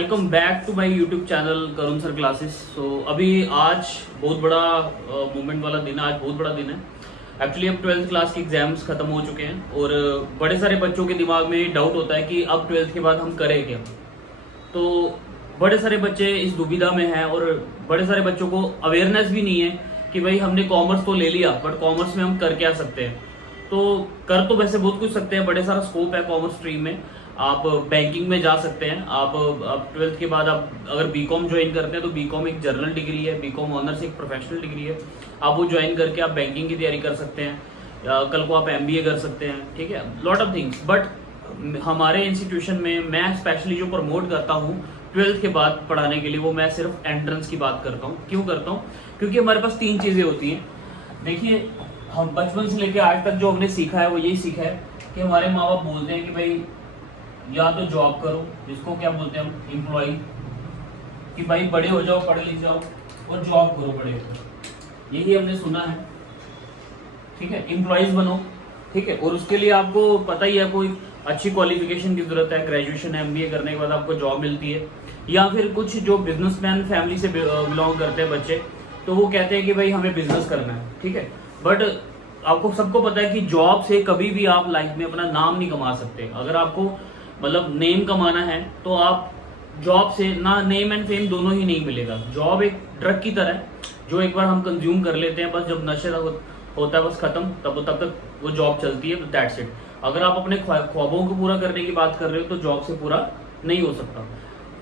Welcome back to my YouTube channel Karun sir classes. अभी आज बहुत बड़ा मूवमेंट वाला दिन है। आज बहुत बड़ा दिन है एक्चुअली। अब 12th क्लास के एग्जाम्स खत्म हो चुके हैं और बड़े सारे बच्चों के दिमाग में डाउट होता है कि अब 12th के बाद हम करें क्या। तो बड़े सारे बच्चे इस दुविधा में हैं और बड़े सारे बच्चों को अवेयरनेस भी नहीं है कि भाई हमने कॉमर्स तो ले लिया बट कॉमर्स में हम कर क्या सकते हैं। तो कर तो वैसे बहुत कुछ सकते हैं, बड़े सारा स्कोप है कॉमर्स स्ट्रीम में। आप बैंकिंग में जा सकते हैं। आप 12th के बाद आप अगर बीकॉम ज्वाइन करते हैं तो बीकॉम एक जनरल डिग्री है, बीकॉम ऑनर्स एक प्रोफेशनल डिग्री है। आप वो ज्वाइन करके आप बैंकिंग की तैयारी कर सकते हैं। कल को आप एमबीए कर सकते हैं, ठीक है, लॉट ऑफ थिंग्स। बट हमारे इंस्टीट्यूशन में मैं स्पेशली जो प्रमोट करता हूँ 12th के बाद पढ़ाने के लिए, वो मैं सिर्फ एंट्रेंस की बात करता हूँ। क्यों करता हूँ? क्योंकि हमारे पास 3 चीजें होती हैं। देखिए, हम बचपन से लेकर आज तक जो हमने सीखा है वो यही सीखा है कि हमारे माँ बाप बोलते हैं कि भाई या तो जॉब करो, जिसको क्या बोलते हैं हम, एम्प्लॉय, कि भाई बड़े हो जाओ, पढ़े लिख जाओ और जॉब करो बड़े होकर। यही हमने सुना है, ठीक है, एम्प्लॉयज बनो, ठीक है। और उसके लिए आपको पता ही है कोई अच्छी क्वालिफिकेशन की जरूरत है। ग्रेजुएशन एमबीए करने के बाद आपको जॉब मिलती है। या फिर कुछ जो बिजनेसमैन फैमिली से बिलोंग करते हैं बच्चे, तो वो कहते हैं कि भाई हमें बिजनेस करना है, ठीक है। बट आपको सबको पता है कि जॉब से कभी भी आप लाइफ में अपना नाम नहीं कमा सकते। अगर आपको मतलब नेम कमाना है तो आप जॉब से ना नेम एंड फेम दोनों ही नहीं मिलेगा। जॉब एक ड्रग की तरह है जो एक बार हम कंज्यूम कर लेते हैं, बस जब नशे होता है बस खत्म, तब तक वो जॉब चलती है, दैट्स इट। अगर आप अपने ख्वाबों को पूरा करने की बात कर रहे हो तो जॉब से पूरा नहीं हो सकता।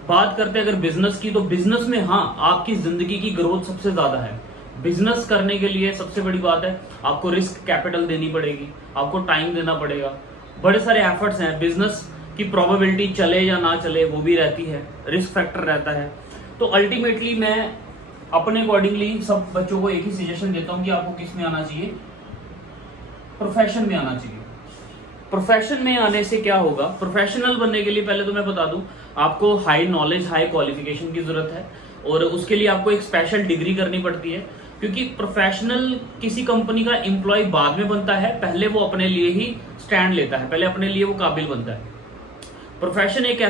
बात करते हैं अगर बिजनेस की, तो बिजनेस में हाँ आपकी जिंदगी की ग्रोथ सबसे ज्यादा है। बिजनेस करने के लिए सबसे बड़ी बात है आपको रिस्क कैपिटल देनी पड़ेगी, आपको टाइम देना पड़ेगा, बड़े सारे एफर्ट्स हैं। बिजनेस की प्रोबेबिलिटी चले या ना चले वो भी रहती है, रिस्क फैक्टर रहता है। तो अल्टीमेटली मैं अपने अकॉर्डिंगली सब बच्चों को एक ही सजेशन देता हूं कि आपको किस में आना चाहिए, प्रोफेशन में आना चाहिए। प्रोफेशन में आने से क्या होगा, प्रोफेशनल बनने के लिए पहले तो मैं बता दूं आपको हाई नॉलेज, हाई क्वालिफिकेशन की जरूरत है और उसके लिए आपको एक स्पेशल डिग्री करनी पड़ती है। क्योंकि प्रोफेशनल किसी कंपनी का एम्प्लॉय बाद में बनता है, पहले वो अपने लिए ही स्टैंड लेता है, पहले अपने लिए वो काबिल बनता है। प्रोफेशन एक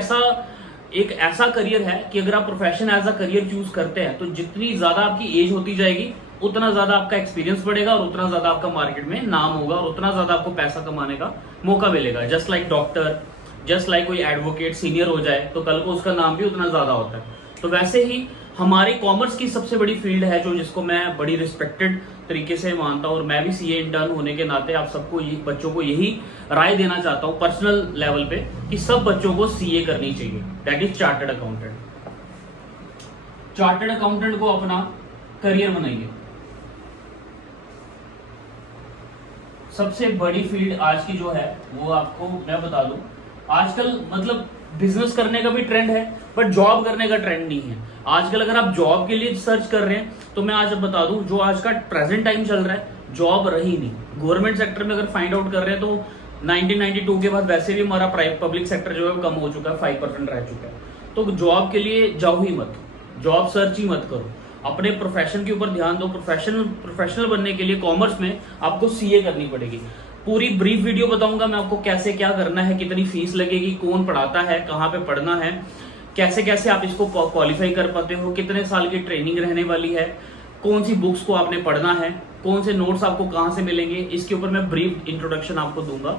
ऐसा करियर है कि अगर आप profession as a career choose करते हैं तो जितनी ज्यादा आपकी एज होती जाएगी उतना ज्यादा आपका एक्सपीरियंस बढ़ेगा और उतना ज्यादा आपका मार्केट में नाम होगा और उतना ज्यादा आपको पैसा कमाने का मौका मिलेगा। Just like doctor, just like कोई एडवोकेट सीनियर हो जाए तो कल को उसका नाम भी उतना ज्यादा होता है। तो वैसे ही हमारी कॉमर्स की सबसे बड़ी फील्ड है जो जिसको मैं बड़ी रिस्पेक्टेड तरीके से मानता हूं और मैं भी सीए इंटर्न होने के नाते आप सबको बच्चों को यही राय देना चाहता हूं पर्सनल लेवल पे कि सब बच्चों को सीए करनी चाहिए, that is chartered accountant. Chartered accountant को अपना करियर बनाइए। सबसे बड़ी फील्ड आज की जो है वो आपको मैं बता दूं, आजकल मतलब बिजनेस करने का भी ट्रेंड है बट जॉब करने का ट्रेंड नहीं है। आजकल अगर आप जॉब के लिए सर्च कर रहे हैं तो मैं आज बता दूं जो आज का प्रेजेंट टाइम चल रहा है जॉब रही नहीं। गवर्नमेंट सेक्टर में अगर फाइंड आउट कर रहे हैं तो 1992 के बाद वैसे भी हमारा पब्लिक सेक्टर जो है कम हो चुका है, 5% रह चुका है। तो जॉब के लिए जाओ ही मत, जॉब सर्च ही मत करो, अपने प्रोफेशन के ऊपर ध्यान दो। प्रोफेशनल बनने के लिए कॉमर्स में आपको सीए करनी पड़ेगी। पूरी ब्रीफ वीडियो बताऊंगा मैं आपको कैसे क्या करना है, कितनी फीस लगेगी, कौन पढ़ाता है, कहाँ पे पढ़ना है, कैसे कैसे आप इसको क्वालिफाई कर पाते हो, कितने साल की ट्रेनिंग रहने वाली है, कौन सी बुक्स को आपने पढ़ना है, कौन से नोट्स आपको कहाँ से मिलेंगे, इसके ऊपर मैं ब्रीफ इंट्रोडक्शन आपको दूंगा।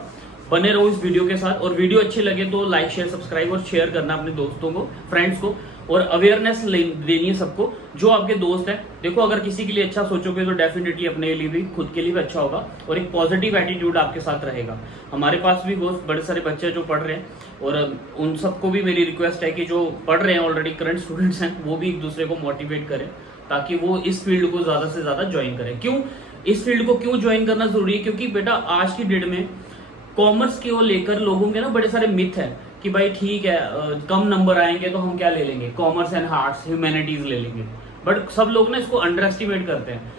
बने रहो इस वीडियो के साथ और वीडियो अच्छी लगे तो लाइक शेयर सब्सक्राइब और शेयर करना अपने दोस्तों को, फ्रेंड्स को, और अवेयरनेस देनी है सबको जो आपके दोस्त हैं। देखो अगर किसी के लिए अच्छा सोचोगे तो डेफिनेटली अपने लिए भी, खुद के लिए भी अच्छा होगा और एक पॉजिटिव एटीट्यूड आपके साथ रहेगा। हमारे पास भी बहुत बड़े सारे बच्चे जो पढ़ रहे हैं और उन सबको भी मेरी रिक्वेस्ट है कि जो पढ़ रहे हैं ऑलरेडी करंट स्टूडेंट्स हैं वो भी एक दूसरे को मोटिवेट करें ताकि वो इस फील्ड को ज्यादा से ज्यादा ज्वाइन करें। क्यों इस फील्ड को क्यों ज्वाइन करना जरूरी है? क्योंकि बेटा आज की डेट में कॉमर्स को लेकर लोगों के ना बड़े सारे मिथ है कि भाई ठीक है कम नंबर आएंगे तो हम क्या ले लेंगे, कॉमर्स एंड आर्ट्स ह्यूमैनिटीज ले लेंगे। बट सब लोग ना इसको अंडर एस्टिमेट करते हैं।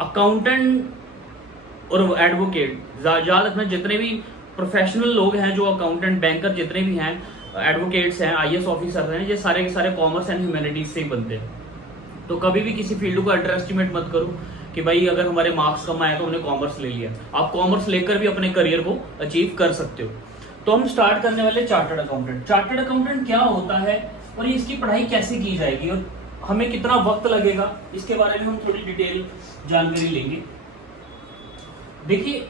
अकाउंटेंट और एडवोकेट याद रखना, जितने भी प्रोफेशनल लोग हैं जो अकाउंटेंट, बैंकर जितने भी हैं, एडवोकेट्स हैं, आईएएस ऑफिसर हैं, ये सारे के सारे कॉमर्स एंड ह्यूमैनिटीज से ही बनते हैं। तो कभी भी किसी फील्ड को अंडर एस्टिमेट मत करो कि भाई अगर हमारे मार्क्स कम आए तो हमने कॉमर्स ले लिया। आप कॉमर्स लेकर भी अपने करियर को अचीव कर सकते हो। तो हम स्टार्ट करने वाले चार्टर्ड अकाउंटेंट। चार्टर्ड अकाउंटेंट क्या होता है और ये इसकी पढ़ाई कैसे की जाएगी और हमें कितना वक्त लगेगा, इसके बारे में हम थोड़ी डिटेल जानकारी लेंगे। देखिए,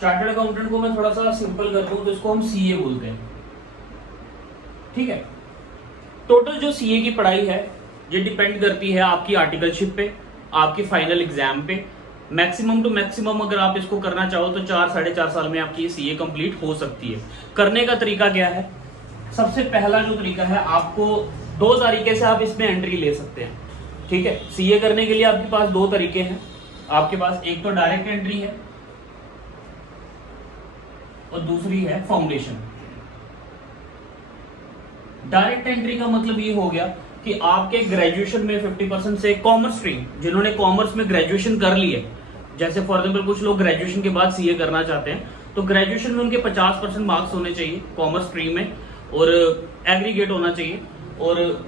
चार्टर्ड अकाउंटेंट को मैं थोड़ा सा सिंपल कर दूं तो इसको हम सीए बोलते हैं, ठीक है। टोटल जो सीए की पढ़ाई है ये डिपेंड करती है आपकी आर्टिकलशिप पे, आपकी फाइनल एग्जाम पे। मैक्सिमम टू मैक्सिमम अगर आप इसको करना चाहो तो 4-4.5 साल में आपकी सीए कंप्लीट हो सकती है। करने का तरीका क्या है? सबसे पहला जो तरीका है, आपको 2 तरीके से आप इसमें एंट्री ले सकते हैं, ठीक है। सीए करने के लिए आपके पास 2 तरीके हैं। आपके पास एक तो डायरेक्ट एंट्री है और दूसरी है फाउंडेशन। डायरेक्ट एंट्री का मतलब ये हो गया कि आपके ग्रेजुएशन में 50% से कॉमर्स स्ट्रीम, जिन्होंने कॉमर्स में ग्रेजुएशन कर ली है, जैसे फॉर एग्जाम्पल कुछ लोग ग्रेजुएशन के बाद सीए करना चाहते हैं, तो ग्रेजुएशन में उनके 50% मार्क्स होने चाहिए कॉमर्स स्ट्रीम में और एग्रीगेट होना चाहिए, और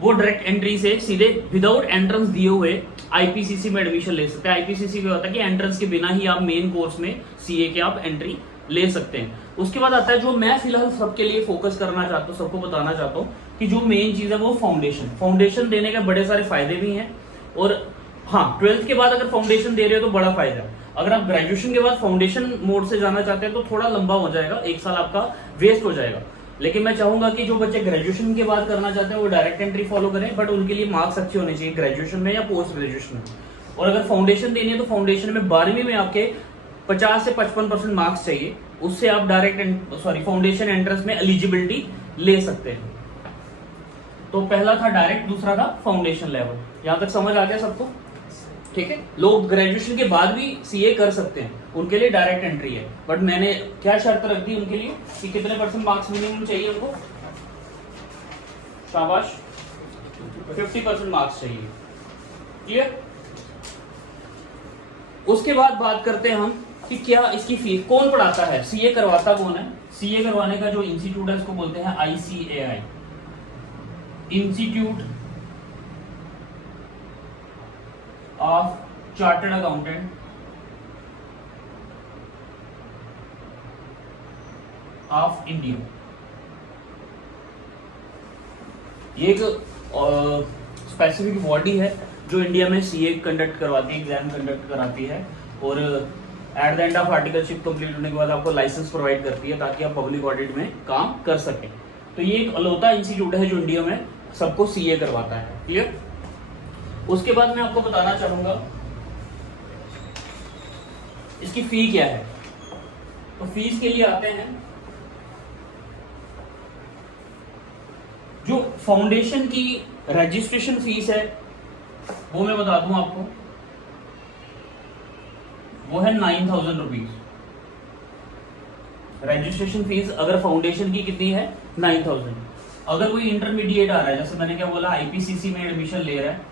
वो डायरेक्ट एंट्री से सीधे विदाउट एंट्रेंस दिए हुए आईपीसीसी में एडमिशन ले सकते हैं। आईपीसीसी क्या होता है कि एंट्रेंस के बिना ही आप मेन कोर्स में सीए के आप एंट्री ले सकते हैं। उसके बाद आता है जो मैं फिलहाल सबके लिए फोकस करना चाहता हूँ, सबको बताना चाहता हूँ कि जो मेन चीज है वो फाउंडेशन। फाउंडेशन देने के बड़े सारे फायदे भी हैं, और हाँ, 12th के बाद अगर फाउंडेशन दे रहे हो तो बड़ा फायदा है। अगर आप ग्रेजुएशन के बाद फाउंडेशन मोड से जाना चाहते हैं तो थोड़ा लंबा हो जाएगा, 1 साल आपका वेस्ट हो जाएगा। लेकिन मैं चाहूंगा कि जो बच्चे ग्रेजुएशन के बाद करना चाहते हैं वो डायरेक्ट एंट्री फॉलो करें, बट उनके लिए मार्क्स अच्छे होने चाहिए ग्रेजुएशन में या पोस्ट ग्रेजुएशन में। और अगर फाउंडेशन देनी है तो फाउंडेशन में 12वीं में आपके 50 से 55% मार्क्स चाहिए, उससे आप फाउंडेशन एंट्रेंस में एलिजिबिलिटी ले सकते हैं। तो पहला था डायरेक्ट, दूसरा था फाउंडेशन लेवल। यहां तक समझ आ गया सबको? ठीक है। लोग ग्रेजुएशन के बाद भी सीए कर सकते हैं, उनके लिए डायरेक्ट एंट्री है, बट मैंने क्या शर्त रख दी उनके लिए कि कितने % मार्क्स मिनिमम चाहिए उनको? शाबाश, 50% मार्क्स चाहिए। क्लियर? उसके बाद बात करते हैं हम कि क्या इसकी फीस, कौन पढ़ाता है, सीए करवाता कौन है? सीए करवाने का जो इंस्टीट्यूट है उसको बोलते हैं ICAI, institute of chartered accountant of India. ये एक स्पेसिफिक बॉडी है जो इंडिया में सीए कंडक्ट करवाती है, एग्जाम कंडक्ट कराती है, और at the end of articleship complete होने के बाद आपको लाइसेंस प्रोवाइड करती है ताकि आप पब्लिक ऑडिट में काम कर सकें। तो ये एक अलौता इंस्टीट्यूट है जो इंडिया में सबको सीए करवाता है। क्लियर? उसके बाद मैं आपको बताना चाहूंगा इसकी फी क्या है। तो फीस के लिए आते हैं, जो फाउंडेशन की रजिस्ट्रेशन फीस है वो मैं बता दूं आपको, वो है 9,000 रुपीज। रजिस्ट्रेशन फीस अगर फाउंडेशन की कितनी है? 9,000। अगर कोई इंटरमीडिएट आ रहा है, जैसे मैंने क्या बोला, आईपीसीसी में एडमिशन ले रहा है,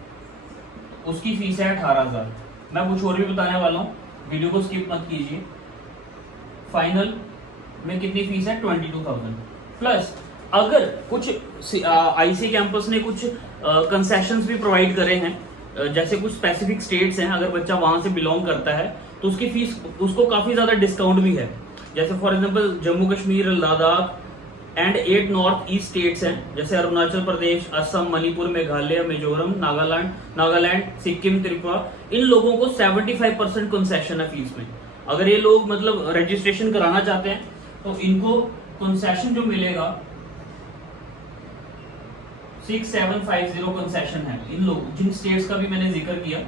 उसकी फीस है 18,000। मैं कुछ और भी बताने वाला हूँ, वीडियो को स्किप मत कीजिए। फाइनल में कितनी फीस है? 22,000 प्लस अगर कुछ आईसी कैंपस ने कुछ कंसेशंस भी प्रोवाइड करे हैं, जैसे कुछ स्पेसिफिक स्टेट्स हैं, अगर बच्चा वहां से बिलोंग करता है तो उसकी फीस, उसको काफी ज्यादा डिस्काउंट भी है। जैसे for example Jammu Kashmir, Ladakh and 8 north east states हैं, जैसे अरुणाचल प्रदेश, असम, मणिपुर, मेघालय, मिजोरम, नागालैंड, सिक्किम, त्रिपुरा, इन लोगों को 75% कंसेशन है फीस में। अगर ये लोग मतलब रजिस्ट्रेशन कराना चाहते हैं तो इनको कंसेशन जो मिलेगा 6750 कंसेशन है। इन लोग जिन स्टेट्स का भी मैंने जिक्र किया,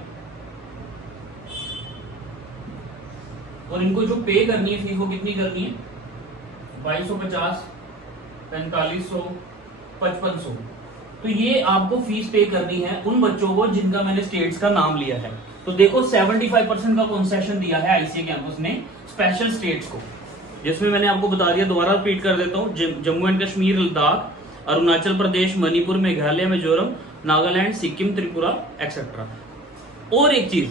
और इनको जो पे करनी है फीस वो कितनी करनी है? 2250, 4500, 5500। तो ये आपको फीस पे करनी है उन बच्चों को जिनका मैंने स्टेट्स का नाम लिया है। तो देखो 75% का कंसेशन दिया है आईसीए कैंपस ने स्पेशल स्टेट्स को, जिसमें मैंने आपको बता दिया, दोबारा रिपीट कर देता हूँ, जम्मू एंड कश्मीर, लद्दाख, अरुणाचल प्रदेश, मणिपुर, मेघालय, मिजोरम, नागालैंड, सिक्किम, त्रिपुरा एक्सेट्रा। और एक चीज,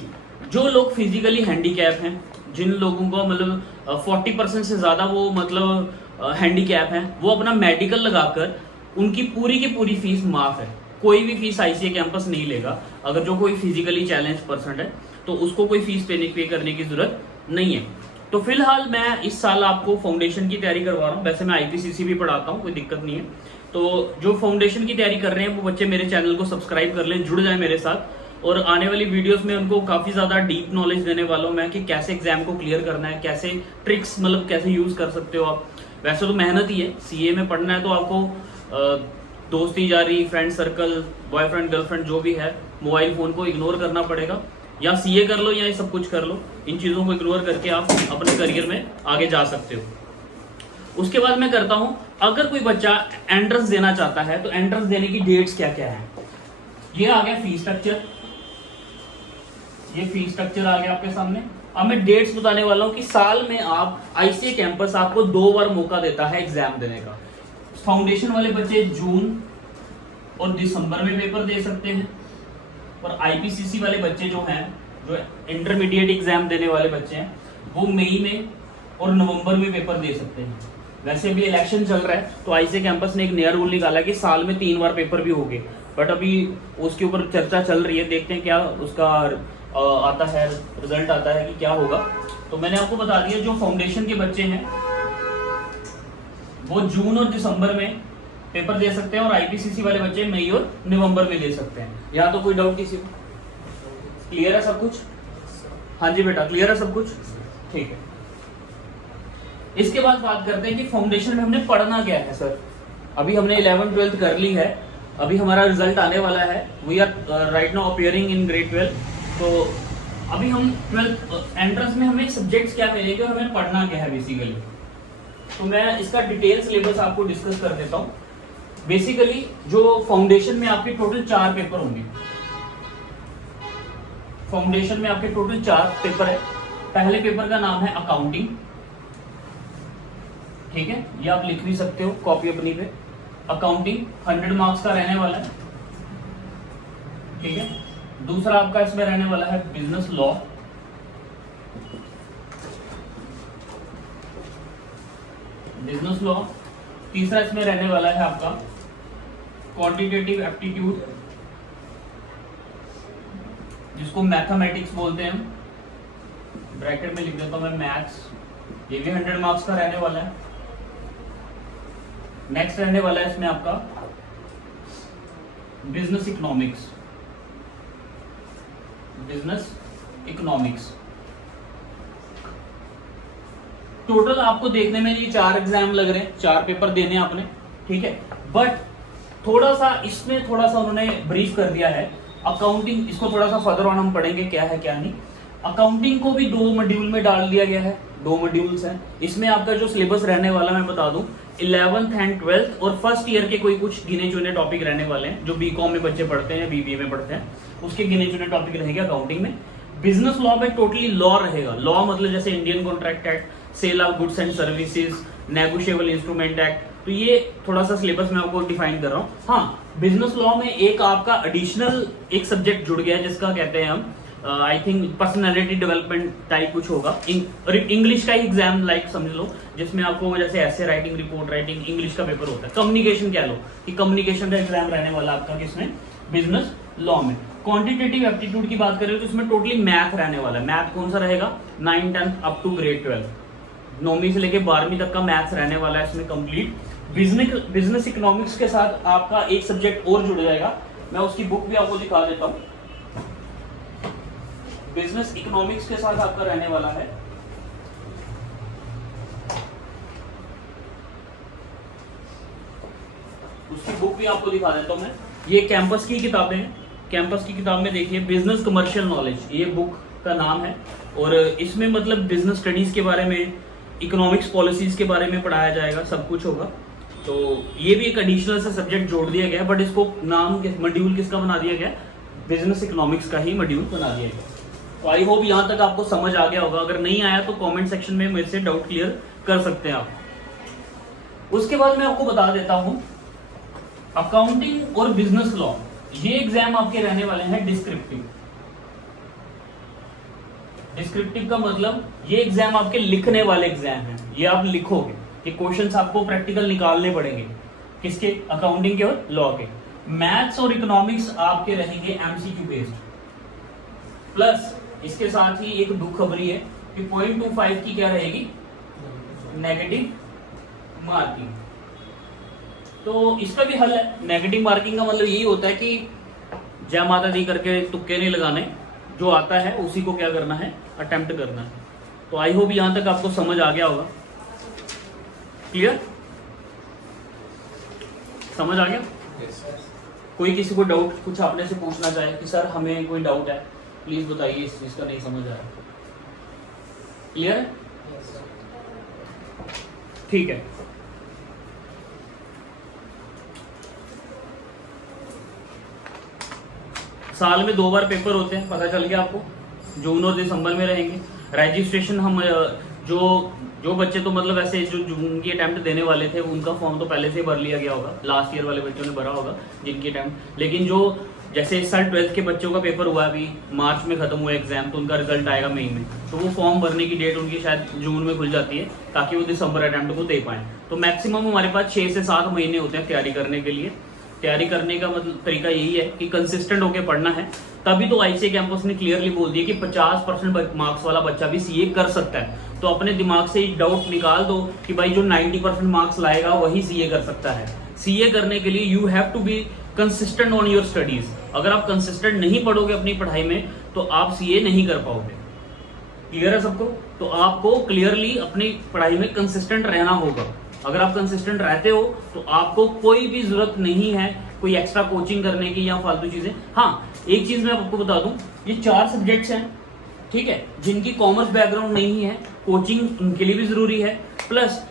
जो लोग फिजिकली हैंडीकैप हैं, जिन लोगों को मतलब 40% से ज्यादा वो मतलब हैंडीकैप हैं, वो अपना मेडिकल लगाकर उनकी पूरी की पूरी फीस माफ है। कोई भी फीस आईसीए कैंपस नहीं लेगा। अगर जो कोई फिजिकली चैलेंज पर्सन है तो उसको कोई फीस पे करने की जरूरत नहीं है। तो फिलहाल मैं इस साल आपको फाउंडेशन की तैयारी करवा रहा हूँ। वैसे मैं आईपीसीसी भी पढ़ाता हूँ, कोई दिक्कत नहीं है, तो जो फाउंडेशन की तैयारी कर रहे हैं वो बच्चे मेरे चैनल को सब्सक्राइब कर लें, जुड़ जाए मेरे साथ। और आने वाली वीडियोस में उनको काफी ज्यादा डीप नॉलेज देने वाला हूं मैं कि कैसे एग्जाम को क्लियर करना है, कैसे ट्रिक्स मतलब कैसे यूज कर सकते हो आप। वैसे तो मेहनत ही है, सीए में पढ़ना है तो आपको दोस्ती जारी, फ्रेंड सर्कल, बॉयफ्रेंड गर्लफ्रेंड जो भी है, मोबाइल फोन को इग्नोर करना पड़ेगा। या सीए कर लो या ये सब कुछ कर लो, इन चीजों को इग्नोर करके आप अपने करियर में आगे जा सकते हो। उसके बाद मैं करता हूं, अगर कोई बच्चा एंट्रेंस देना चाहता है तो एंट्रेंस देने की डेट्स क्या क्या है। ये आ गया फीस स्ट्रक्चर, ये फीस स्ट्रक्चर आ गया आपके सामने। अब मैं डेट्स बताने वाला हूं कि साल में आप आईसीए कैंपस आपको 2 बार मौका देता है एग्जाम देने का। फाउंडेशन वाले बच्चे जून और दिसंबर में पेपर दे सकते हैं, और आईपीसीसी वाले बच्चे जो हैं, जो इंटरमीडिएट एग्जाम देने वाले बच्चे हैं, वो मई में और नवंबर में पेपर दे सकते हैं। वैसे भी इलेक्शन चल रहा है तो आईसीए कैंपस ने एक नया रूल निकाला कि साल में 3 बार पेपर भी होंगे, बट अभी उसके ऊपर चर्चा चल रही है, देखते हैं क्या उसका आता है, रिजल्ट आता है कि क्या होगा। तो मैंने आपको बता दिया जो फाउंडेशन के बच्चे हैं वो जून और दिसंबर में पेपर दे सकते हैं, और आईपीसीसी वाले बच्चे मई और नवंबर में दे सकते हैं। यहाँ तो कोई डाउट किसी को? क्लियर है सब कुछ? हाँ जी बेटा, क्लियर है सब कुछ? ठीक है। इसके बाद बात करते हैं कि फाउंडेशन में हमने पढ़ना क्या है। सर अभी हमने 11th 12th कर ली है, अभी हमारा रिजल्ट आने वाला है, we are right now appearing in grade 12। तो अभी हम 12th एंट्रेंस में हमें सब्जेक्ट्स क्या मिलेंगे और हमें पढ़ना क्या है बेसिकली। तो मैं इसका डिटेल सिलेबस आपको डिस्कस कर देता हूँ। बेसिकली जो फाउंडेशन में आपके टोटल 4 पेपर होंगे, फाउंडेशन में आपके टोटल 4 पेपर है। पहले पेपर का नाम है अकाउंटिंग, ठीक है, ये आप लिख भी सकते हो कॉपी अपनी पे। अकाउंटिंग 100 मार्क्स का रहने वाला है, ठीक है। दूसरा आपका इसमें रहने वाला है बिजनेस लॉ, बिजनेस लॉ। तीसरा इसमें रहने वाला है आपका क्वांटिटेटिव एप्टीट्यूड, जिसको मैथमेटिक्स बोलते हैं हम, ब्रैकेट में लिख देता हूं मैं मैथ्स, ये भी 100 मार्क्स का रहने वाला है। नेक्स्ट रहने वाला है इसमें आपका business economics, business economics. Total आपको देखने में ये 4 एग्जाम लग रहे हैं, 4 पेपर देने आपने, ठीक है। बट थोड़ा सा इसमें थोड़ा सा उन्होंने ब्रीफ कर दिया है। अकाउंटिंग, इसको थोड़ा सा फर्दर ऑन हम पढ़ेंगे क्या है क्या नहीं। अकाउंटिंग को भी 2 मॉड्यूल में डाल दिया गया है, 2 मॉड्यूल्स हैं। इसमें आपका जो सिलेबस रहने वाला मैं बता दूं, 11th एंड 12th और फर्स्ट ईयर के कोई कुछ गिने चुने टॉपिक रहने वाले हैं, जो बीकॉम में बच्चे पढ़ते हैं, बीबीए में पढ़ते हैं, उसके गिने चुने टॉपिक रहेंगे अकाउंटिंग में। बिजनेस लॉ में टोटली लॉ रहेगा। लॉ मतलब जैसे Indian contract act, sale of goods and services, negotiable instrument act, तो ये थोड़ा सा सिलेबस मैं आपको डिफाइन कर रहा हूँ। हाँ, बिजनेस लॉ में एक आपका एडिशनल एक सब्जेक्ट जुड़ गया है जिसका कहते हैं हम I think personality development type कुछ होगा, इंग्लिश का ही एग्जाम लाइक समझ लो, जिसमें आपको जैसे ऐसे राइटिंग, रिपोर्ट राइटिंग, इंग्लिश का पेपर होता है। कम्युनिकेशन कह लो कि कम्युनिकेशन का एग्जाम रहने वाला आपका किसमें, बिजनेस लॉ में। क्वांटिटेटिव एप्टीट्यूड की बात करें तो इसमें टोटली मैथ रहने वाला है। मैथ कौन सा रहेगा, 9th 10th up to grade 12, 9वीं से लेके 12वीं तक का मैथ्स रहने वाला है इसमें कंप्लीट। बिजनेस इकोनॉमिक्स के साथ आपका एक सब्जेक्ट और जुड़ जाएगा, मैं उसकी बुक भी आपको दिखा देता हूँ। बिजनेस इकोनॉमिक्स के साथ आपका रहने वाला है उसकी बुक भी आपको दिखा देता हूं मैं। ये कैंपस की किताबें हैं, कैंपस की किताब में देखिए बिजनेस कमर्शियल नॉलेज, ये बुक का नाम है। और इसमें मतलब बिजनेस स्टडीज के बारे में, इकोनॉमिक्स पॉलिसीज के बारे में पढ़ाया जाएगा, सब कुछ होगा। तो ये भी एक एडिशनल से सब्जेक्ट जोड़ दिया गया, बट इसको नाम मॉड्यूल किसका बना दिया गया, बिजनेस इकोनॉमिक्स का ही मॉड्यूल बना दिया गया। तो आई होप यहाँ तक आपको समझ आ गया होगा। अगर नहीं आया तो कमेंट सेक्शन में मेरे से डाउट क्लियर कर सकते हैं आप। उसके बाद मैं आपको बता देता हूं अकाउंटिंग और बिजनेस लॉ, ये एग्जाम आपके रहने वाले हैं डिस्क्रिप्टिव। डिस्क्रिप्टिव का मतलब ये एग्जाम आपके लिखने वाले एग्जाम हैं, ये आप लिखोगे, ये क्वेश्चंस आपको प्रैक्टिकल निकालने पड़ेंगे, किसके, अकाउंटिंग के और लॉ के। मैथ्स और इकोनॉमिक्स आपके रहेंगे एमसीक्यू बेस्ड, प्लस इसके साथ ही एक दुखबरी है कि 0.25 की क्या रहेगी, नेगेटिव मार्किंग। तो इसका भी हल है। नेगेटिव मार्किंग का मतलब यही होता है कि जय माता दी करके तुक्के नहीं लगाने, जो आता है उसी को क्या करना है, अटेम्प्ट करना है। तो आई होप यहां तक आपको समझ आ गया होगा। क्लियर, समझ आ गया? कोई किसी को डाउट कुछ आपने से पूछना चाहे कि सर हमें कोई डाउट है, प्लीज बताइए, इस चीज का नहीं समझ आया। क्लियर है? ठीक है। साल में 2 बार पेपर होते हैं, पता चल गया आपको, जून और दिसंबर में रहेंगे। रजिस्ट्रेशन हम जो बच्चे तो मतलब ऐसे जो जून की अटेम्प्ट देने वाले थे उनका फॉर्म तो पहले से ही भर लिया गया होगा, लास्ट ईयर वाले बच्चों ने भरा होगा जिनकी अटेम्प्ट। लेकिन जो जैसे इस साल 12th के बच्चों का पेपर हुआ, अभी मार्च में खत्म हुआ एग्जाम, तो उनका रिजल्ट आएगा मई में, तो वो फॉर्म भरने की डेट उनकी शायद जून में खुल जाती है ताकि वो दिसंबर अटेम्प्ट को दे पाए। तो मैक्सिमम हमारे पास 6 से 7 महीने होते हैं तैयारी करने के लिए। तैयारी करने का मतलब तरीका यही है कि कंसिस्टेंट होकर पढ़ना है। तभी तो आईसीए कैंपस ने क्लियरली बोल दिया कि 50% मार्क्स वाला बच्चा भी सीए कर सकता है। तो अपने दिमाग से डाउट निकाल दो कि भाई जो 90% मार्क्स लाएगा वही सीए कर सकता है। सीए करने के लिए you have to be consistent on your studies. अगर आप कंसिस्टेंट नहीं पढ़ोगे अपनी पढ़ाई में तो आप सीए नहीं कर पाओगे। क्लियर है सबको? तो आपको क्लियरली अपनी पढ़ाई में कंसिस्टेंट रहना होगा। अगर आप कंसिस्टेंट रहते हो तो आपको कोई भी जरूरत नहीं है कोई एक्स्ट्रा कोचिंग करने की या फालतू चीजें। हाँ, एक चीज मैं आपको बता दूं, ये 4 सब्जेक्ट्स हैं, ठीक है, जिनकी कॉमर्स बैकग्राउंड नहीं है, कोचिंग उनके लिए भी जरूरी है। प्लस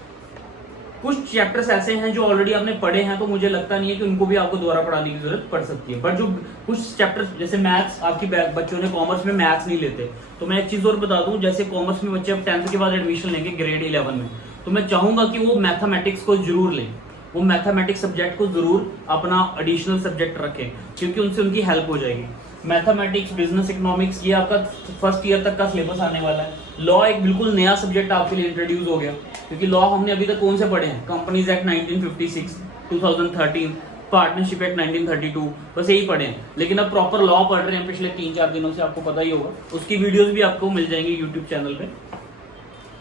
कुछ चैप्टर्स ऐसे हैं जो ऑलरेडी आपने पढ़े हैं, तो मुझे लगता नहीं है कि उनको भी आपको दोबारा पढ़ाने की जरूरत पड़ सकती है। पर जो कुछ चैप्टर्स जैसे मैथ्स, आपकी बच्चों ने कॉमर्स में मैथ्स नहीं लेते, तो मैं एक चीज और बता दूं, जैसे कॉमर्स में बच्चे अब 10th के बाद एडमिशन लेंगे ग्रेड 11 में, तो मैं चाहूंगा कि वो मैथमेटिक्स को जरूर लें, वो मैथमेटिक्स सब्जेक्ट को जरूर अपना एडिशनल सब्जेक्ट रखें, क्योंकि उनसे उनकी हेल्प हो जाएगी। मैथमेटिक्स, बिजनेस इकोनॉमिक्स, ये आपका फर्स्ट ईयर तक का सिलेबस आने वाला है। लॉ एक बिल्कुल नया सब्जेक्ट आपके लिए इंट्रोड्यूस हो गया, क्योंकि लॉ हमने अभी तक कौन से पढ़े हैं, कंपनीज एक्ट 1956, 2013, पार्टनरशिप एक्ट 1932, बस यही पढ़े हैं। लेकिन अब प्रॉपर लॉ पढ़ रहे हैं पिछले 3-4 दिनों से, आपको पता ही होगा। उसकी वीडियोस भी आपको मिल जाएंगी यूट्यूब चैनल पे।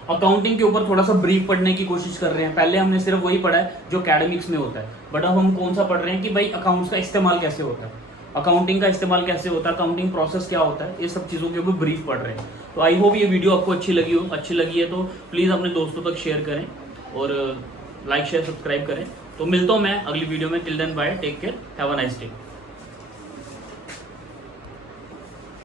अकाउंटिंग के ऊपर थोड़ा सा ब्रीफ पढ़ने की कोशिश कर रहे हैं। पहले हमने सिर्फ वही पढ़ा है जो एकेडमिक्स में होता है, बट अब हम कौन सा पढ़ रहे हैं कि भाई अकाउंट्स का इस्तेमाल कैसे होता है, अकाउंटिंग का इस्तेमाल कैसे होता है, अकाउंटिंग प्रोसेस क्या होता है, ये सब चीज़ों के ऊपर ब्रीफ पढ़ रहे हैं। तो आई होप ये वीडियो आपको अच्छी लगी हो। अच्छी लगी है तो प्लीज़ अपने दोस्तों तक शेयर करें और लाइक शेयर सब्सक्राइब करें। तो मिलता हूँ मैं अगली वीडियो में। Till then bye, take care, have a nice day.